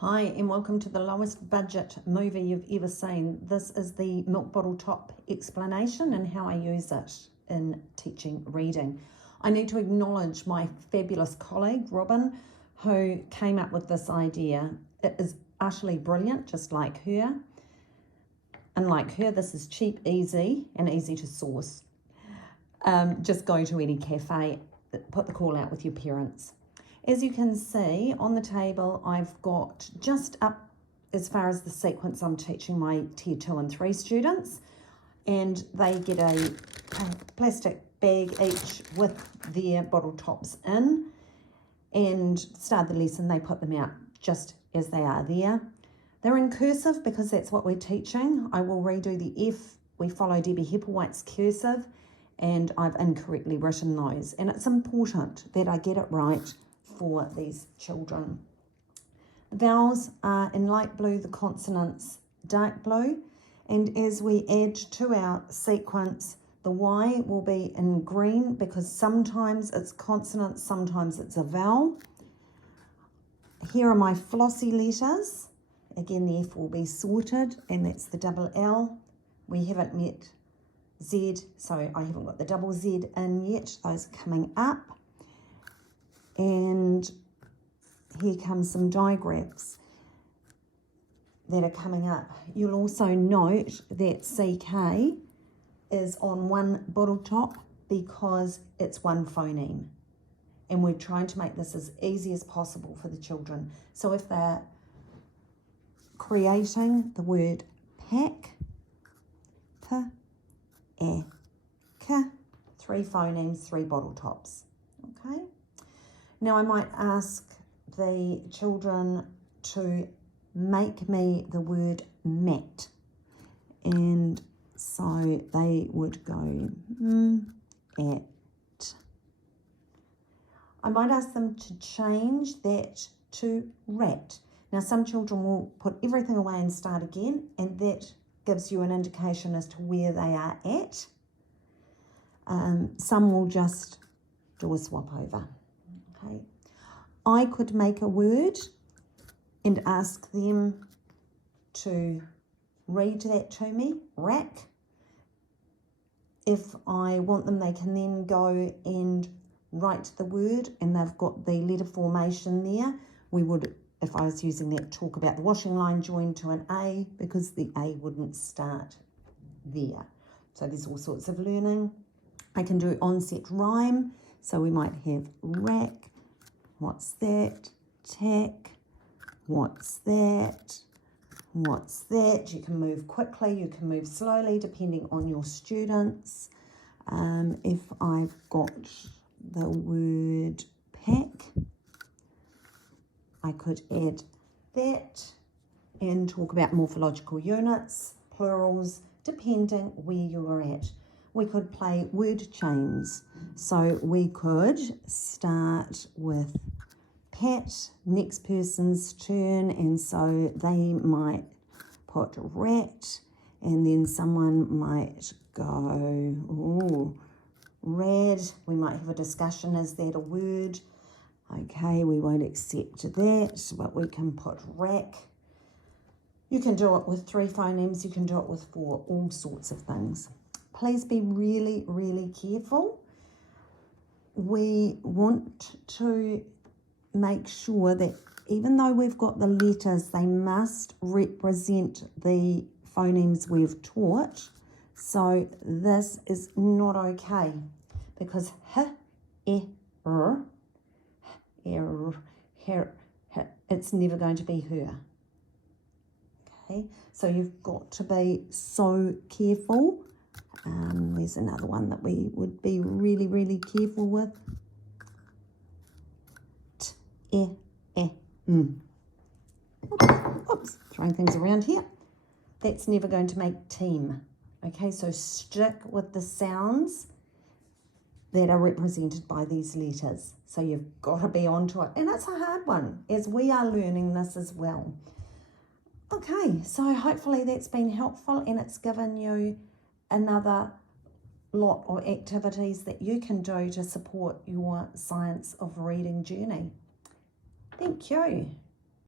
Hi and welcome to the lowest budget movie you've ever seen. This is the milk bottle top explanation and how I use it in teaching reading. I need to acknowledge my fabulous colleague Robin, who came up with this idea. It is utterly brilliant, just like her. And like her, this is cheap, easy and easy to source. Just go to any cafe, put the call out with your parents. As you can see on the table, I've got just up as far as the sequence I'm teaching my Tier 2 and 3 students, and they get a plastic bag each with their bottle tops in, and start the lesson, they put them out just as they are there. They're in cursive because that's what we're teaching. I will redo the F. We follow Debbie Hepplewhite's cursive, and I've incorrectly written those, and it's important that I get it right for these children. The vowels are in light blue, the consonants dark blue, and as we add to our sequence, the Y will be in green because sometimes it's consonants, sometimes it's a vowel. Here are my flossy letters. Again, the F will be sorted, and that's the double L. We haven't met Z, so I haven't got the double Z in yet. Those are coming up. And here comes some digraphs that are coming up. You'll also note that CK is on one bottle top because it's one phoneme. And we're trying to make this as easy as possible for the children. So if they're creating the word pack, p, e, k, 3 phonemes, 3 bottle tops, okay? Now I might ask the children to make me the word mat, and so they would go at. I might ask them to change that to rat. Now some children will put everything away and start again, and that gives you an indication as to where they are at. Some will just do a swap over. Okay. I could make a word and ask them to read that to me, rack. If I want them, they can then go and write the word, and they've got the letter formation there. We would, if I was using that, talk about the washing line joined to an A because the A wouldn't start there. So there's all sorts of learning. I can do onset rhyme. So we might have rack, what's that? Tack, what's that? What's that? You can move quickly, you can move slowly, depending on your students. If I've got the word pack, I could add that and talk about morphological units, plurals, depending where you're at. We could play word chains. So we could start with Pat, next person's turn, and so they might put rat, and then someone might go, oh, rad. We might have a discussion, is that a word? Okay, we won't accept that, but we can put rack. You can do it with 3 phonemes, you can do it with 4, all sorts of things. Please be really, really careful. We want to make sure that even though we've got the letters, they must represent the phonemes we've taught. So this is not okay because h, e, r, it's never going to be her. Okay, so you've got to be so careful. There's another one that we would be really, really careful with. T, e, e, m. Oops, throwing things around here. That's never going to make team. Okay, so stick with the sounds that are represented by these letters. So you've got to be onto it. And it's a hard one, as we are learning this as well. Okay, so hopefully that's been helpful and it's given you another lot of activities that you can do to support your science of reading journey. Thank you.